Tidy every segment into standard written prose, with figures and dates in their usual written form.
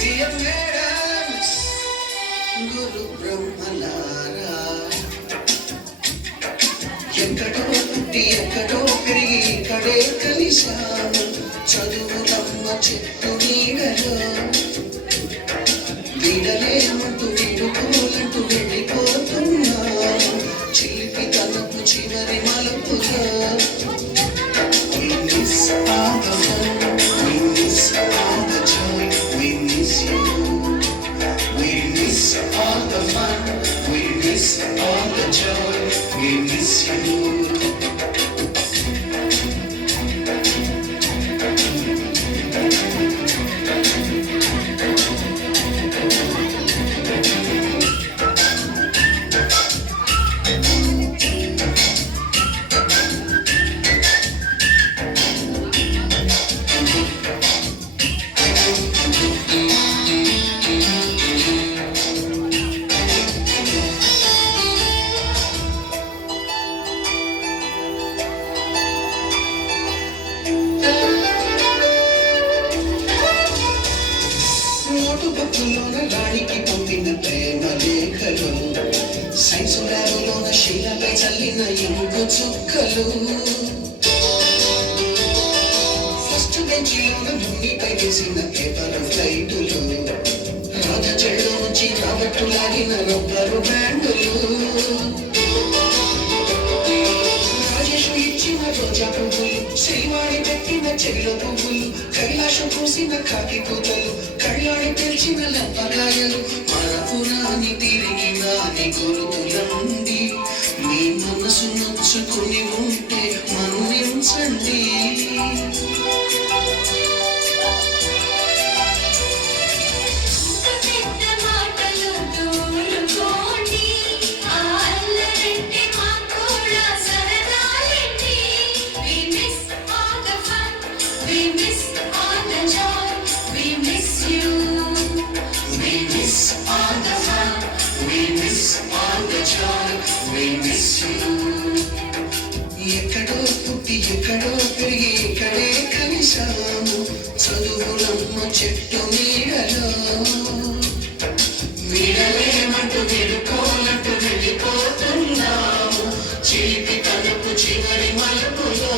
Dear parents, Guru Brahmalara, ఎక్కడో పుట్టి ఎక్కడో పెరిగి ఇక్కడే కలిశాము చదువులమ్మ చెట్టు నీడలో వీడలేమంటూ వీడుకోలంటూ వెళ్ళిపోతున్నాము చిలిపి తనపు చివరి మలుపుగా We miss all the fun, we miss all the joy, we miss you. We miss all the fun, we miss all the joy, we miss you. నోటుబుక్కులోన రాణికి పంపిన ప్రేమ లేఖలు సైన్సు ల్యాబులోన శీలపై చల్లిన ఇంకు చుక్కలు ఫస్ట్ బెంచిలోన భూమిపై వేసిన పేపర్ ఫ్లైటులు రాధ చెడు నుంచి రాబట్టు లాగిన రబ్బరు బ్యాండులు రాజేష్ ఇచ్చిన రోజా పువ్వులు శ్రీవాణి పెట్టిన చెవిలో పువ్వులు కైలాసం పూసిన కాకి కూతలు కళ్ళాడి తెరిచిన లప్పగాయలు మరపురాని తిరిగి నాని గురుతులండి మీ మనసు నొచ్చుకుని ఉంటే మన్నించండి ఎక్కడో పుట్టి ఎక్కడో పెరిగి ఇక్కడే కలిశాము చదువులమ్మ చెట్టు నీడలో వీడలేమంటూ విడుకోలంటూ వెళ్ళిపోతున్నాము చిలిపి తలుపు చివరి మలుపులో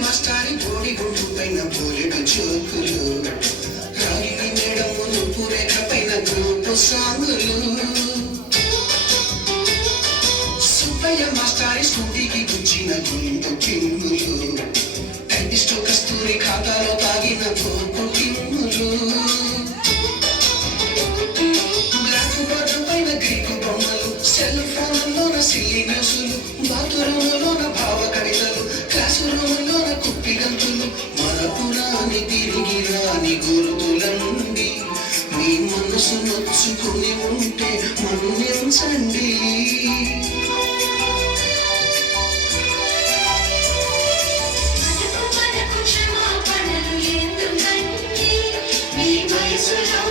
మాస్టారి బోడి గుండు పైన బోలెడు చోకులు రాగిని మేడము నువ్వు రేఖ పైన గ్రూపు సాంగులు సుబ్బయ్య మాస్టారి స్కూటీకి గుచ్చిన గుండు కింగులు టైపిస్టు కస్తూరి ఖాతాలో తాగిన కోకు కింగులు బ్లాక్ బోర్డు పైన గ్రీకు బొమ్మలు సెల్ ఫోన్లోన సిల్లి న్యూసులు బాత్రూములోన భావ కవితలు క్లాసు రూములోన కుప్పి గంతులు మరపురాని తిరిగి రాని గురుతులండి మీ మనసు నొచ్చుకుని ఉంటే మన్నించండి మీ వయసులో